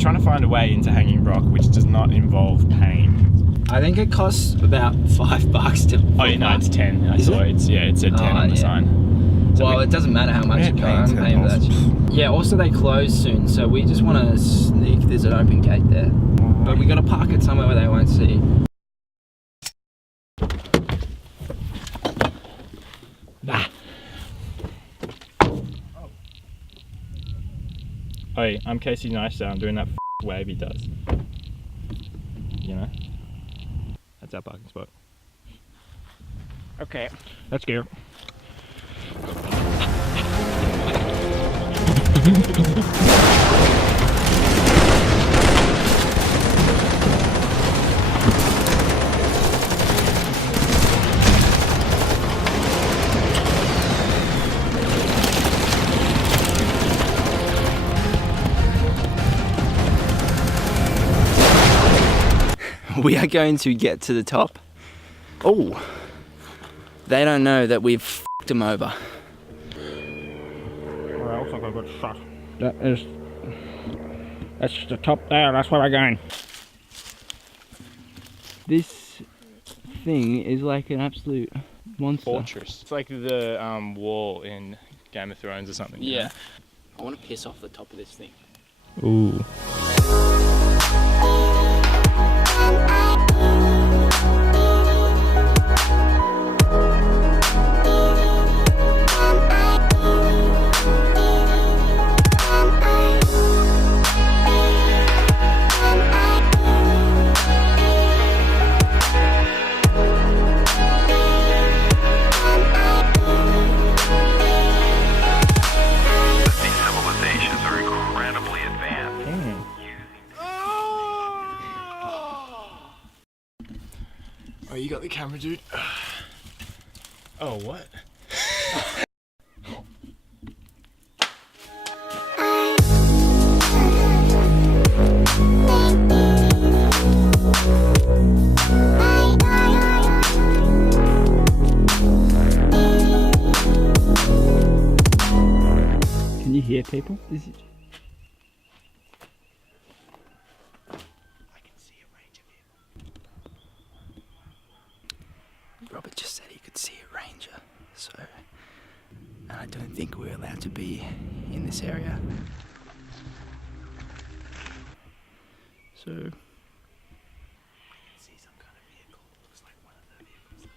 trying to find a way into Hanging Rock which does not involve pain. I think it costs about $5 to. Oh, no, it's 10. I saw it. It said 10 on the yeah. sign. So Well, it doesn't matter how much you pay. I'm paying paying for that shit. Yeah, also they close soon, so we just want to sneak. There's an open gate there. But we got to park it somewhere where they won't see. Nah. Oh, I'm Casey Neistat. I'm doing that wave he does. You know? That's our parking spot. Okay, let's go. We are going to get to the top. Oh, they don't know that we've f***ed them over. Well, looks like a good shot. That's the top there. That's where we're going. This thing is like an absolute monster. Fortress. It's like the wall in Game of Thrones or something. Yeah. I want to piss off the top of this thing. Ooh. Oh, you got the camera, dude. Oh, what? Can you hear people? Is it... Robert just said he could see a ranger, so I don't think we're allowed to be in this area. So I can see some kind of vehicle. Looks like one of the vehicles.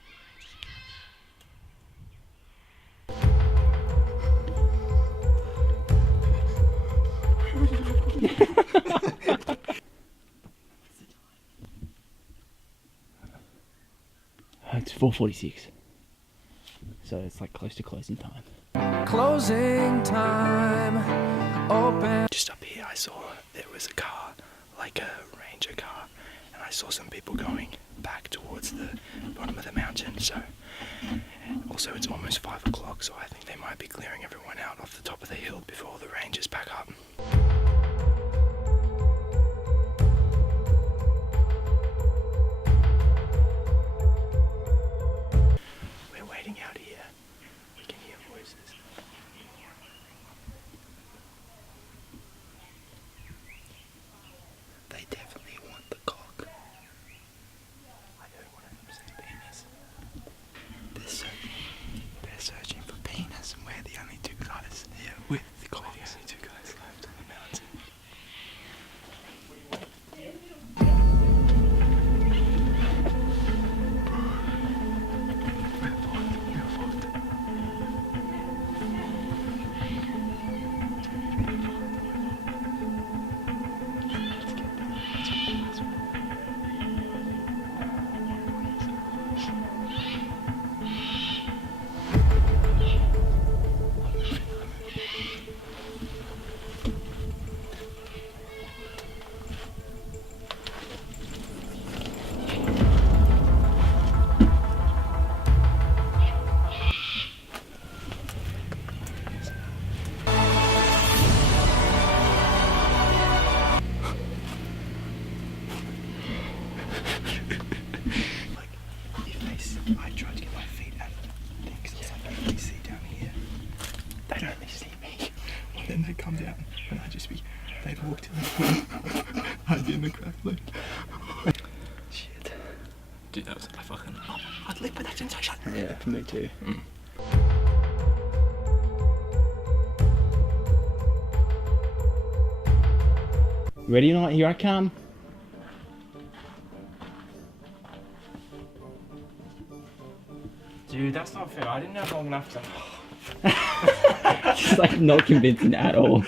It's 4:46, so it's like close to closing time. Closing time. Open. Just up here I saw there was a car, like a ranger car, and I saw some people going back towards the bottom of the mountain. So also it's almost 5 o'clock, so I think they might be clearing everyone out off the top of the hill before the rangers pack up. Out here, we can hear voices. They definitely want the cock. I heard one of them say penis. They're searching for penis, and we're the only two guys here with the cock. We're the only two guys left on the mountain. Hide in the crack, look. Shit. Dude, that was, I fucking, I'd live with that sensation. Yeah, me too. Ready or not? Here I come. Dude, that's not fair. I didn't have long enough to. It's like not convincing at all.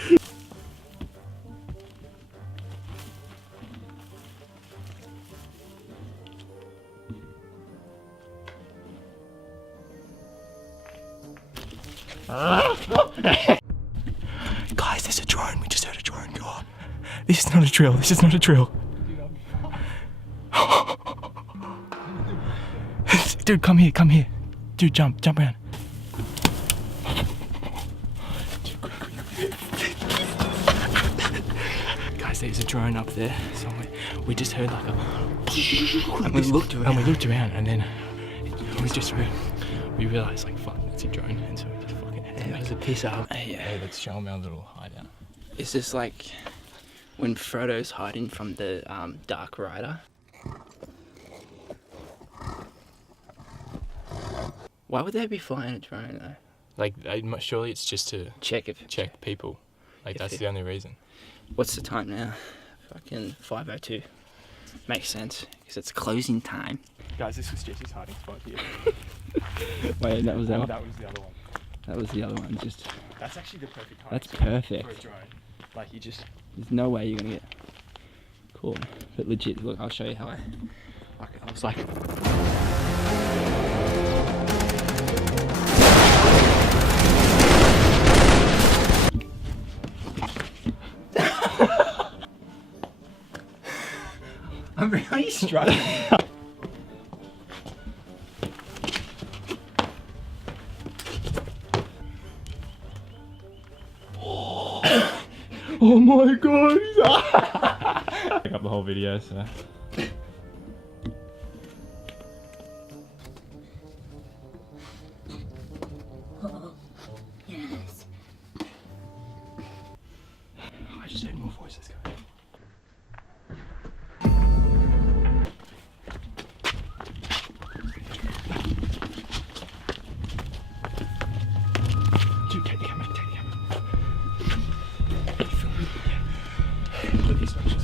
Guys, there's a drone. We just heard a drone go on. This is not a drill. This is not a drill. Dude, come here, come here. Dude, jump around. Guys, there's a drone up there somewhere. We just heard like a and we looked around and then we realized like fuck, that's a drone, and so we just fucking had to It was a piss up. hey, let's show them our little hideout. Is this like when Frodo's hiding from the Dark Rider? Why would they be flying a drone though? Like, surely it's just to Check if. check people. Like, If that's it- the only reason. What's the time now? Fucking 5:02. Makes sense because it's closing time. Guys, this was Jesse's hiding spot here. Wait, that was That was the other one. That was the other one. Just That's actually the perfect hiding that's spot perfect. for a drone. Like, you just... There's no way you're gonna get caught. But legit, look, I'll show you how I was like. I'm really struggling. Oh my god! Pick up the whole video, so. Yes. I just heard more voices going. Dude, take the camera, take the camera. Look, these structures.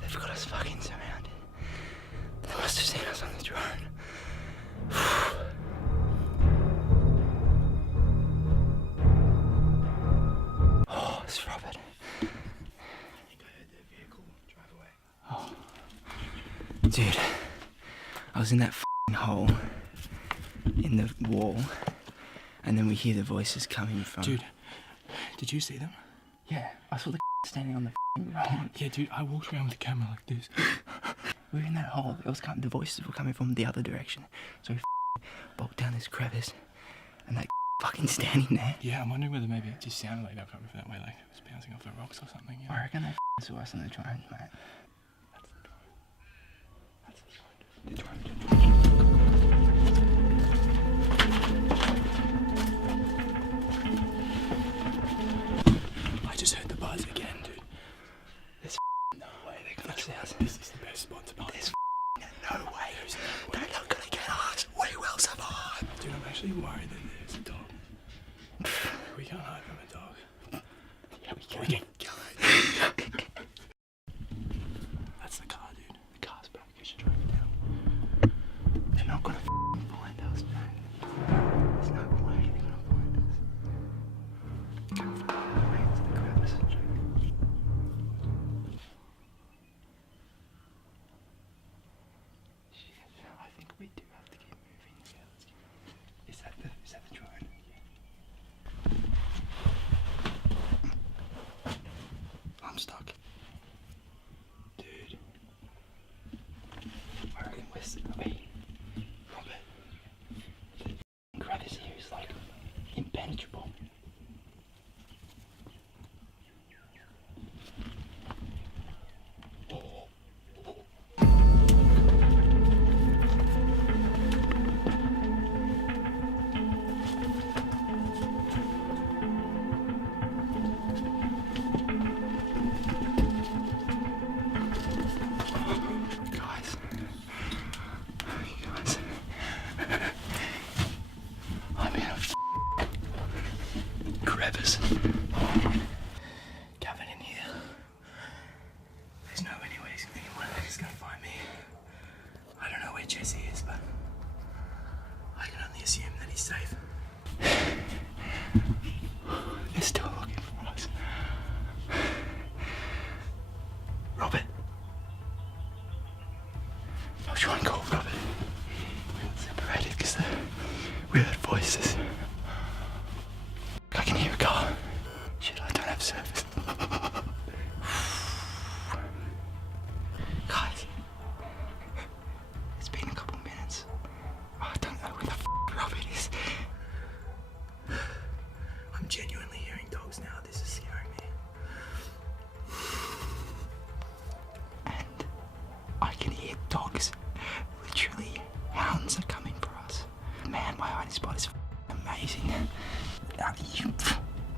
They've got us fucking surrounded. They must have seen us on the drone. Oh, it's Robert. I think I heard their vehicle drive away. Dude, I was in that f***ing hole in the wall, and then we hear the voices coming from. Dude, did you see them? Yeah, I saw the standing on the f***ing road. Yeah, dude, I walked around with the camera like this. We were in that hole. It was the voices were coming from the other direction. So we bolted down this crevice, and that fucking standing there. Yeah, I'm wondering whether maybe it just sounded like they were coming from that way, like it was bouncing off the rocks or something. You know? I reckon they saw us on the drone, mate. The drone. I just heard the buzz again, dude. There's no way they're gonna see us. This is the best spot to buy. There's no way. There's no way. They're not gonna get us. We will survive. Dude, I'm actually worried that there's a dog. We can't hide from a dog. Yeah, we can. We can kill it. That's the car, dude. The car's back. You should drive it down. They're not gonna find us, man. There's no way they're gonna find us. Can't find the way into the crevice. Shit, I think we do have to keep moving. Yeah, let's keep moving. Is that the drone? Yeah. crevice. Gavin in here. There's no anyone who's gonna find me. I don't know where Jesse is, but I can only assume that he's safe. They're still looking for us. Robert. I was trying to call Robert. We got separated because we heard voices. I can hear a car. Shit, I don't have service. Guys, it's been a couple minutes. I don't know where the Robert is. I'm genuinely hearing dogs now. This is scaring me. And I can hear dogs. Literally, hounds are coming for us. Man, my hiding spot is amazing.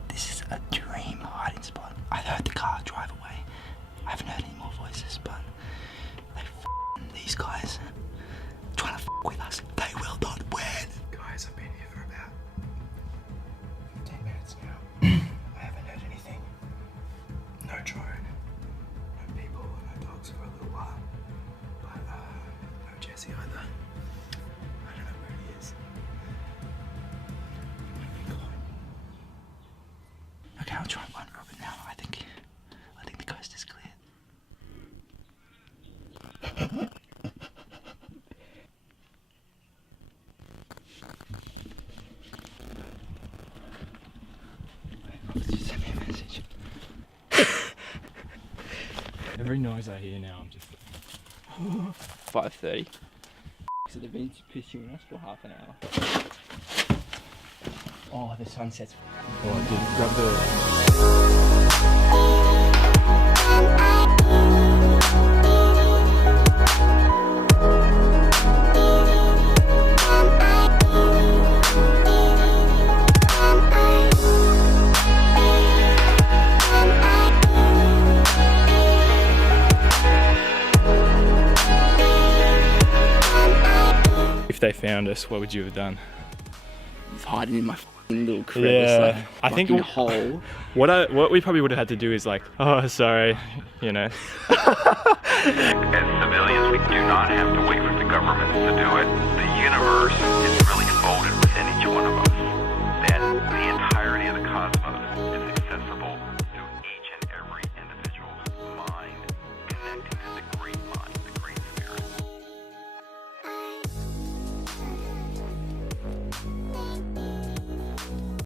This is a dream hiding spot. I heard the car drive away. I haven't heard any more voices, but these guys trying to with us. They will not win. Guys, I've been here for about 10 minutes now. I haven't heard anything. No drone, no people, no dogs for a little while. But no Jesse either. I don't know where he is. Okay, I'll try and find Robert now. I think the coast is clear. Robert just sent me a message. Every noise I hear now, I'm just 5:30. So they've been pursuing us for half an hour. Oh, the sunset's. Oh, dude, grab the. If they found us, what would you have done? Hiding in my little crevice, like I think fucking hole. what we probably would have had to do is like, oh, sorry, you know. As civilians, we do not have to wait for the government to do it. The universe is really folded within each one of us. That the entirety of the cosmos is accessible to each and every individual's mind, connecting to the great mind, the great spirit.